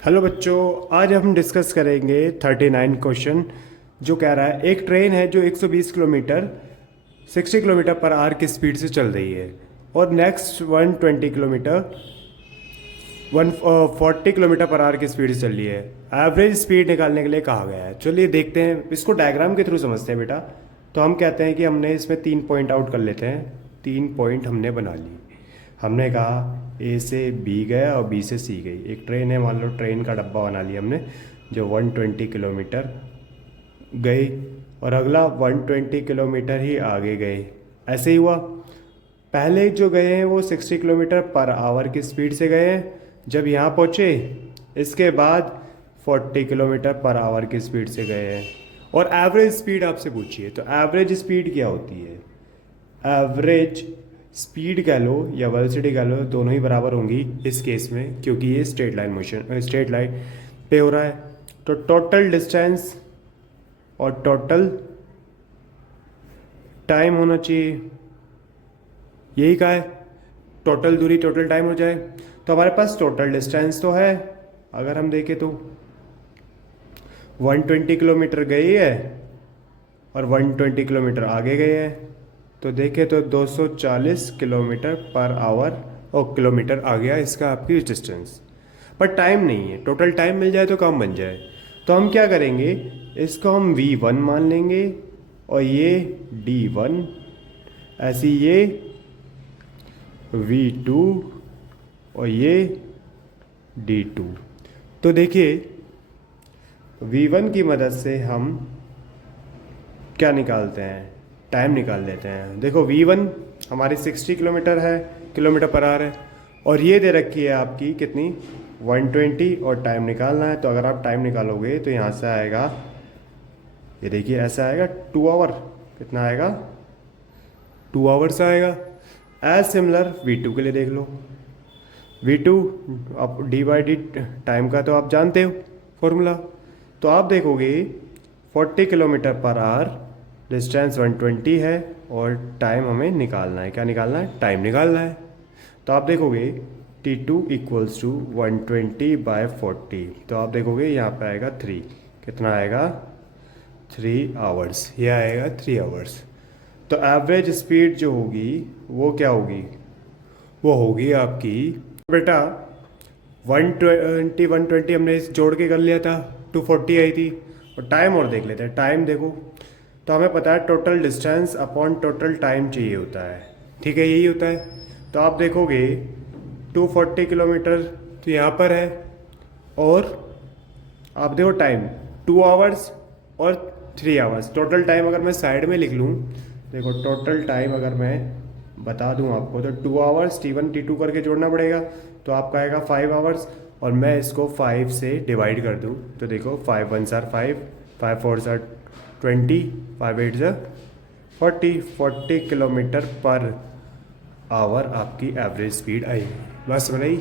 Hello बच्चों, आज हम डिस्कस करेंगे 39 क्वेश्चन जो कह रहा है एक ट्रेन है जो 120 किलोमीटर 60 किलोमीटर पर आवर की स्पीड से चल रही है और next 120 kilometre 140 kilometre per hour की स्पीड से चल रही है। एवरेज स्पीड निकालने के लिए कहा गया है। चलिए देखते हैं, इसको डायग्राम के थ्रू समझते हैं बेटा। तो हम कहते हैं कि हमने इसमें 3 पॉइंट आउट कर लेते हैं। 3 पॉइंट हमने बना ली। हमने कहा ए से बी गया और बी से सी गई। एक ट्रेन है, मान लो ट्रेन का डब्बा बना लिया हमने जो 120 किलोमीटर गई और अगला 120 किलोमीटर ही आगे गए। ऐसे ही हुआ। पहले जो गए हैं वो 60 किलोमीटर पर आवर की स्पीड से गए हैं जब यहाँ पहुँचे। इसके बाद 40 किलोमीटर पर आवर की स्पीड से गए हैं। और एवरेज स्पीड आपसे पूछिए तो एवरेज स्पीड क्या होती है? एवरेज स्पीड कह लो या वेलोसिटी कह लो, दोनों ही बराबर होंगी इस केस में, क्योंकि ये straight line motion straight line पे हो रहा है। तो टोटल डिस्टेंस और टोटल टाइम होना चाहिए। यही कहा है, टोटल दूरी टोटल टाइम हो जाए। तो हमारे पास टोटल डिस्टेंस तो है, अगर हम देखें तो 120 किलोमीटर गई है और 120 किलोमीटर आगे गए हैं। तो देखें तो 240 किलोमीटर पर आवर और किलोमीटर आ गया इसका आपकी डिस्टेंस। पर टाइम नहीं है। टोटल टाइम मिल जाए तो काम बन जाए। तो हम क्या करेंगे, इसको हम V1 मान लेंगे और ये D1, ऐसी ये V2 और ये D2। तो देखिए V1 की मदद से हम क्या निकालते हैं, टाइम निकाल लेते हैं। देखो V1 हमारी 60 किलोमीटर है, किलोमीटर पर आवर है, और ये दे रखी है आपकी कितनी 120, और टाइम निकालना है। तो अगर आप टाइम निकालोगे तो यहाँ से आएगा, ये देखिए ऐसा आएगा 2 आवर। कितना आएगा? 2 आवर्स आएगा। एज सिमिलर V2 के लिए देख लो। V2 आप डी टाइम का तो आप जानते हो फॉर्मूला। तो आप देखोगे 40 किलोमीटर पर आवर, डिस्टेंस 120 है और टाइम हमें निकालना है। क्या निकालना है? टाइम निकालना है। तो आप देखोगे T2 इक्वल्स टू 120/40। तो आप देखोगे यहाँ पे आएगा 3। कितना आएगा? 3 आवर्स। ये आएगा 3 आवर्स। तो एवरेज स्पीड जो होगी वो क्या होगी? वो होगी आपकी बेटा 120 हमने इस जोड़ के कर लिया था, 240 आई थी। और टाइम और देख लेते हैं। टाइम देखो तो हमें पता है total distance upon total time चाहिए होता है। ठीक है, यही होता है। तो आप देखोगे 240 किलोमीटर तो यहाँ पर है, और आप देखो टाइम 2 आवर्स और 3 आवर्स। टोटल टाइम अगर मैं साइड में लिख लूँ, देखो टोटल टाइम अगर मैं बता दूँ आपको तो 2 आवर्स T1 T2 करके जोड़ना पड़ेगा। तो आपका आएगा 5 आवर्स, और मैं इसको 5 से डिवाइड कर दूँ तो देखो 5 1s are 5, 5 4s are 20, 5 8s are 40 kilometre per hour आपकी एवरेज स्पीड आई। बस बनाई।